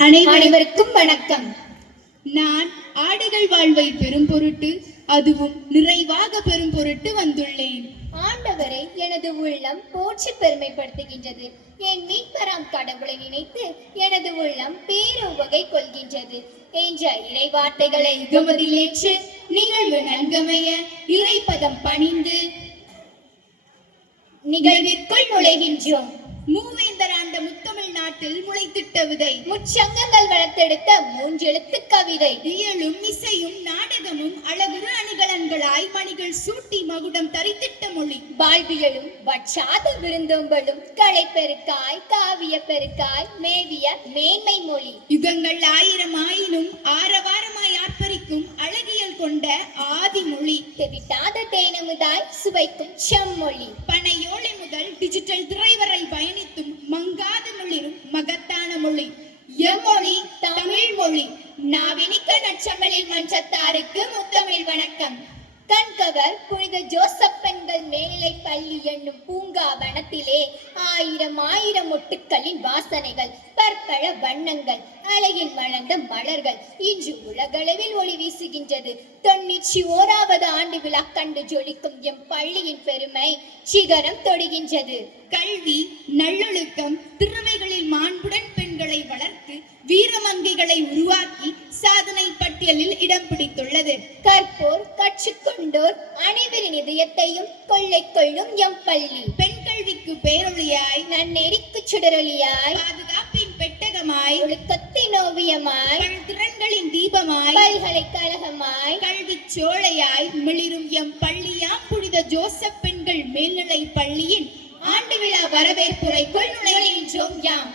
அனைவருக்கும் வணக்கம். நான் ஆடைகள் வாழ்வை பெரும் பொருட்டு, அதுவும் நிறைவாக பெரும் பொருட்டு வந்துள்ளேன். ஆண்டவரை எனது உள்ளம் போற்றி பெருமைப்படுத்துகின்றது. என் மீட்பராம் கடவுளை நினைத்து எனது உள்ளம் பேருவகை கொள்கின்றது என்ற இறைவார்த்தைகளை கமதிலேற்று நிகழ்வு நன்கமைய இறைப்பதம் பணிந்து நிகழ்விற்குள் நுழைகின்றோம். மூவேந்தர் ஆண்ட முத்தமிழ் நாட்டில் முளைத்திட்ட விதை, முச்சங்கங்கள் வளர்த்தெடுத்த மூன்றெழுத்து கவிதை, இயலும் இசையும் நாடகமும் அழகுறு அணிகலன்களாய் மணிகள் சூட்டி மகுடம் தரித்திட்ட மொழி, வாழ்வியலும் வற்றாத விருந்தோம்பலும் கலை பெருக்காய் காவிய பெருக்காய் மேவிய மேன்மை மொழி, யுகங்கள் ஆயிரம் ஆயினும் ஆரவாரமாய் ஆர்ப்பரிக்கும் அழகியல் கொண்ட ஆதி மொழி, தெவிட்டாத தேனமுதாய் சுவைக்கும் செம்மொழி, பனையோலை முதல் டிஜிட்டல் திரை வரை பயணித்தும் மங்காத மொழிரும் மகத்தான மொழி எம்மொழி தமிழ் மொழி. நாவினிக்க நச்சமலில் மன்றத்தாருக்கு முத்தமிழ் வணக்கம். கண்கவர் புனித ஜோசப் பெண்கள் மேல்நிலை பள்ளி என்னும் பூங்கா வனத்திலே ஆயிரம் ஆயிரம் மொட்டுக்களின் வாசனைகள், பற்பல வண்ணங்கள், அழகில் மலர்ந்த மலர்கள் இன்று உலகளவில் ஒளி வீசுகின்றது. 91வது ஆண்டு விழா கண்டு ஜொலிக்கும் எம் பள்ளியின் பெருமை சிகரம் தொடுகின்றது. கல்வி, நல்லொழுக்கம், திறமைகளில் மாண்புடன் பெண்களை வளர்த்து வீரமங்கைகளை உருவாக்கி சாதனை பட்டியலில் இடம் பிடித்துள்ளது. கற்போர் கற்றுக்கொண்டோர் அனைவரின் இதயத்தையும் கொள்ளை கொள்ளும் எம் பள்ளி பெண் கல்விக்கு பேரொழியாய், நன்னெறிக்கு சுடரொளியாய், பாதுகாப்பின் பெட்டகமாய், ஒழுக்கத்தின் ஓவியமாய், திறன்களின் தீபமாய், பல்கலைக்கழகமாய், கல்வி சோலையாய் மிளிரும் எம் பள்ளியாம் புனித ஜோசப் பெண்கள் மேல்நிலை பள்ளியின் ஆண்டு விழா வரவேற்புரைக்குள் நுழைகின்றோம் யாம்.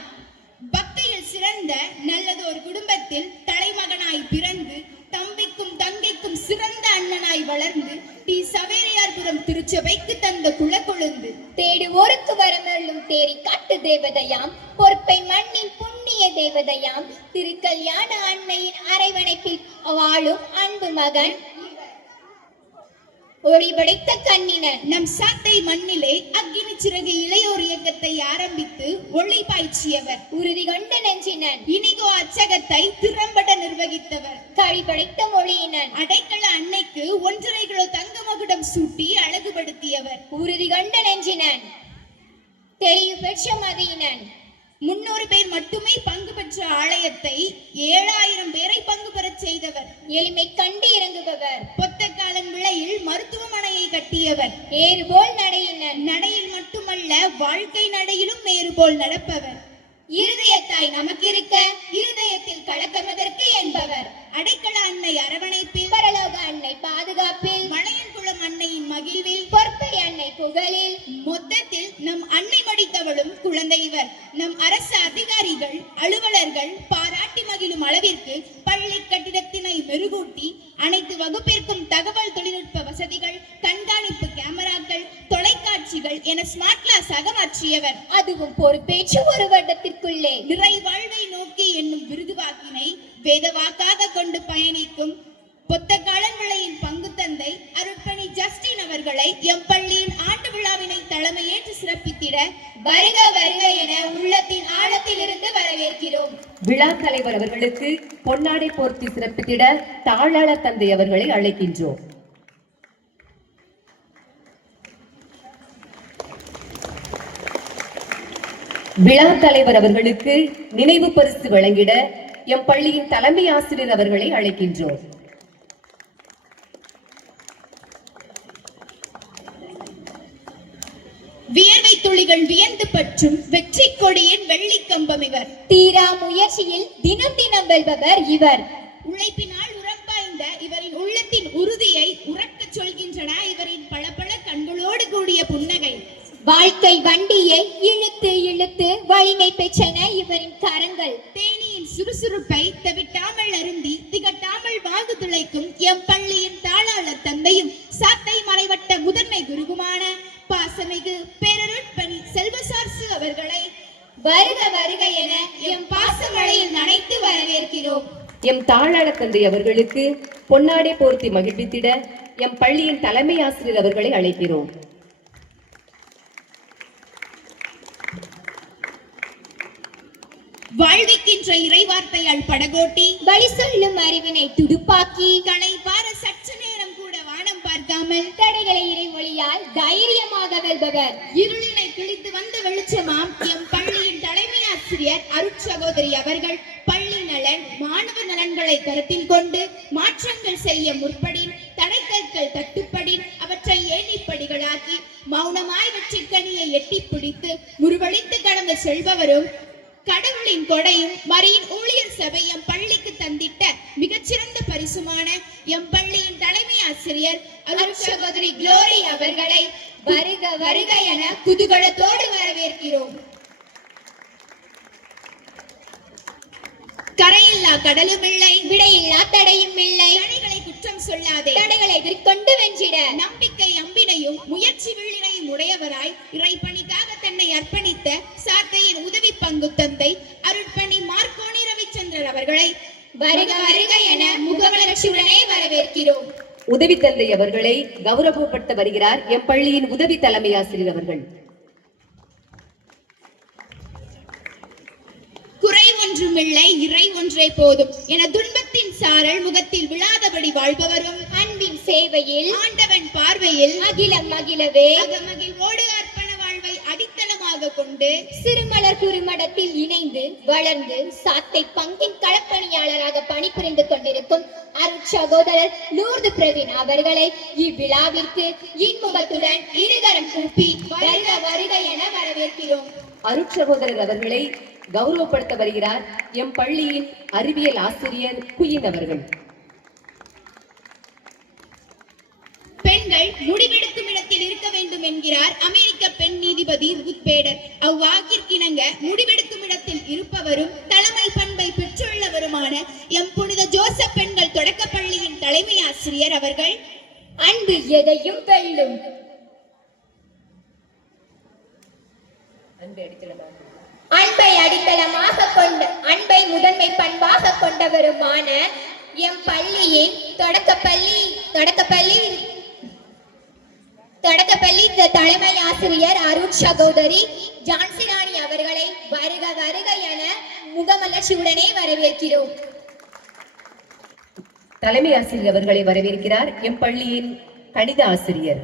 பக்தியில் சிறந்த நல்லதோர் குடும்பத்தில் தலைமகனாய் பிறந்து தம்பிக்கும் தங்கைக்கும் சிறந்த அண்ணனாய் வளர்ந்து டி சவேரியார்புரம் திருச்சபைக்கு தந்த குலக்கொழுந்து, தேடுவோருக்கு வரமருளும் தேரி காட்டு தேவதையாம், பொறுப்பை மண்ணின் புண்ணிய தேவதையாம், திருக்கல்யாண அன்னையின் அரவணைப்பில் வாழும் அன்பு மகன், ஒளிபடைத்த கண்ணினன், நம் சாத்தை மண்ணிலே அக்கினி சிறகு இளையோர் இயக்கத்தை ஆரம்பித்து ஒளி பாய்ச்சியவர், உறுதி கொண்ட நெஞ்சினன், இனிகோ அச்சகத்தை திறம்பட நிர்வகித்தவர், கழிபடைத்த மொழியினன், அடைக்கல அன்னைக்கு 1.5 கிலோ தங்க மகுடம் சூட்டி அழகுபடுத்தியவர், உறுதி கொண்ட நெஞ்சினன், தெளிவு பெற்ற மதியினன், 300 பேர் மட்டுமே பங்கு பெற்ற ஆலயத்தை 7000 பேரை பங்கு பெறச் செய்தவர், எளிமை கண்டு இறங்குபவர், பொத்தக்காலன் விளையில் மருத்துவமனையை கட்டியவர், ஏறுபோல் நடையினன், நடையில் மட்டுமல்ல வாழ்க்கை நடையிலும் ஏறுபோல் நடப்பவர், இருதயத்தாய் நமக்கிருக்க இருதயத்தில் கலக்கமதற்கு என்பவர், அடைக்கல அன்னை அரவணைப்பில், பரலோக அன்னை பாதுகாப்பில், மலையன்குளம் அன்னையின் மகிழ்வில், பொற்பை அன்னை புகழில், மொத்தத்தில் நம் அன்னை மடித்தவளும் குழந்தைவர். நம் அரசு அதிகாரிகள் அலுவலர்கள் பாராட்டி மகிழும் அளவிற்கு பள்ளி கட்டிடத்தினை மெருகூட்டி அனைத்து வகுப்பிற்கும் தகவல் தொழில்நுட்ப வசதிகள், கண்காணிப்பு கேமராக்கள், தொலைக்காட்சிகள் என ஸ்மார்ட் கிளாஸாக மாற்றியவர். அதுவும் பொறுப்பேற்று ஒரு வருடத்திற்குள்ளே நிறை வாழ்வை நோக்கி என்னும் விருதுவாக்கினை வேதவாக்காக கொண்டு பயணிக்கும் பொத்தக்காலன் விளையின் பங்கு தந்தை அருட்பணி ஜஸ்டின் அவர்களை எம் பள்ளியின் ஆண்டு விழாவினை தலைமையேற்று சிறப்பித்திட வருக வருக என உள்ளத்தின் ஆழத்திலிருந்து வரவேற்கிறோம். விழா தலைவர் அவர்களுக்கு பொன்னாடை போர்த்தி சிறப்பித்திட தாளாளர் தந்தை அவர்களை அழைக்கின்றோம். விழா தலைவர் அவர்களுக்கு நினைவு பரிசு வழங்கிட எம் பள்ளியின் தலைமை ஆசிரியர் அவர்களை அழைக்கின்றோம். வியர்வை துளிகள் வியந்து பற்றும் வெற்றி கொடியின் வெள்ளி கம்பம் இவர். தீரா முயற்சியில் தினம் தினம் வெல்பவர் இவர். உழைப்பினால் உரம் பாய்ந்த இவரின் உள்ளத்தின் உறுதியை உறக்க சொல்கின்றன இவரின் பளபள கண்களோடு கூடிய புன்னகை. வாழ்க்கை வண்டியை இழுத்து இழுத்து வலிமை பெற்றன இவரின் கரங்கள். தேனியின் சுறுசுறுப்பை தவிட்டாமல் அருந்தி திகட்டாமல் வாழ்ந்து துளைக்கும் எம் பள்ளியின் தாளாளர் தந்தையும் சாத்தை மறைவட்ட முதன்மை குருகுமான பாசமிகு பேரருட்பணி செல்வசார்சு அவர்களை வருக வருக என எம் பாசமழையில் நனைத்து வரவேற்கிறோம். எம் தாளாளர் தந்தை அவர்களுக்கு பொன்னாடை போர்த்தி மகிழ்வித்திட எம் பள்ளியின் தலைமை ஆசிரியர் அவர்களை அழைக்கிறோம். வாழ்விக்கின்ற இறைவார்த்தையால் படகோட்டி வழி சொல்லும் அறிவினை துடுப்பாக்கி களை பார சற்று நேரம் கூட வானம் பார்க்காமல் தடைகளை இறைமொழியால் தைரியமாக வெல்பவர். இருளினை கிழித்து வந்த வெளிச்சமாம் எம் பள்ளியின் தலைமை ஆசிரியர் அருட்சகோதரி அவர்கள் பள்ளி நலன் மாணவ நலன்களை கருத்தில் கொண்டு மாற்றங்கள் செய்ய முற்படின் தடைக்கற்கள் தட்டுப்படின் அவற்றை ஏணிப்படிகளாக்கி மௌனமாய் வெற்றிக்கனியை எட்டி பிடித்து முருவழித்து கடந்து செல்பவரும் கடவுளின் கொடையும் மரியின் ஊழியர் சபை எம் பள்ளிக்கு தந்திட்ட மிகச்சிறந்த பரிசுமான எம் பள்ளியின் தலைமை ஆசிரியர் அருட்சகோதரி குளோரி அவர்களை வருக வருக என குதூகலத்தோடு வரவேற்கிறோம். கரையில்லா கடலும் இல்லை, விடையில்லா தடையும் இல்லை. தடைகளை குற்றம் சொல்லாதே, தடைகளை எதிர்கொண்டு வென்றிட நம்பிக்கை அம்பினையும் முயற்சி வில்லினையும் உடையவராய் இறைப்பணிக்காக தன்னை அர்ப்பணித்த சாத்தையின் உதவி பங்கு தந்தை அருட்பணி மார்க்கோனி ரவிச்சந்திரன் அவர்களை வருக வருக என முகமலர்ச்சியுடனே வரவேற்கிறோம். உதவி தந்தை அவர்களை கௌரவப்படுத்த வருகிறார் எம் பள்ளியின் உதவி தலைமை ஆசிரியர் அவர்கள். குறை ஒன்றுமில்லை, இறை ஒன்றே போதும் என துன்பத்தின் சாரல் முகத்தில் விழாதபடி வாழ்பவரும் அன்பின் சேவையில் ஆண்டவன் பார்வையில் அகிலம் மகிழவே அகமகிழ்வோடு அர்ப்பண வாழ்வை அடித்தளமாக கொண்டு சிறுமலர் குறுமடத்தில் இணைந்து வளர்ந்து சாத்தை பங்கின் களப்பணியாளராக பணிபுரிந்து கொண்டிருக்கும் அருட்சகோதரர் லூர்து பிரவீன் அவர்களை இவ்விழாவிற்கு இன்முகத்துடன் இருகரம் கூப்பி வருக வருக என வரவேற்கிறோம். அருட்சகோதரர் அவர்களை கௌரவப்படுத்த வருகிறார் எம் பள்ளியின் அறிவியல் ஆசிரியர் குயின் அவர்கள். பெண்கள் முடிவெடுக்கும் இடத்தில் இருக்க வேண்டும் என்கிறார் அமெரிக்க பெண் நீதிபதி ரூத் பேடர். அவ்வாக்கிற்கிணங்க முடிவெடுக்கும் இடத்தில் இருப்பவரும் தலைமை பண்பை பெற்றுள்ளவருமான எம் புனித ஜோசப் பெண்கள் தொடக்க பள்ளியின் தலைமை ஆசிரியர் அவர்கள் அன்பு எதையும் வெல்லும், அன்பை அடித்தளமாக கொண்ட அன்பை முதன்மை பண்பாக கொண்டவருமான எம் பள்ளியின் தொடக்கப்பள்ளி தலைமை ஆசிரியர் அருட்சகோதரி ஜான்சி ராணி அவர்களை வருக வருக என முகமலர்ச்சியுடனே வரவேற்கிறோம். தலைமை ஆசிரியர் அவர்களை வரவேற்கிறார் எம் பள்ளியின் கணித ஆசிரியர்.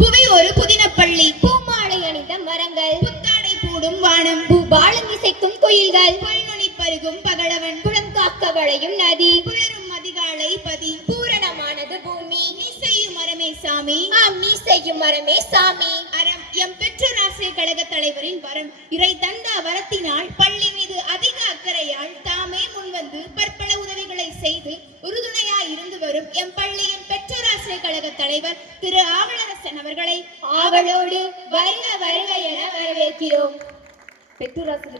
புவி ஒரு புதின பள்ளி, பூமாலை அணிந்த மரங்கள், புத்தாடை பூடும் வானம், பூபாலம் இசைக்கும் குயில்கள், புல்நுனி பருகும் பகலவன், குளம் காக்க வளையும் நதி, புலரும் அதிகாலை பதி, பூரணமானது பூமி, நீ செய்யும் மரமே சாமி, நீ செய்யும் மரமே சாமி. அறம் எம் பெற்றோர் ஆசிரியர் கழக தலைவரின் வரம். இறை தந்த வரத்தினால் பள்ளி மீது அதிக அக்கறையால் தாமே முன்வந்து பற்பல உதவிகளை செய்து உறுதுணையாய் இருந்து வரும் எம் பள்ளியின் பெற்றோர் ஆசிரியர் கழக தலைவர் திரு ஆவலரசன் அவர்களை ஆவலோடு வருக வருக என வரவேற்கிறோம். பெற்றோர் ஆசிரியர்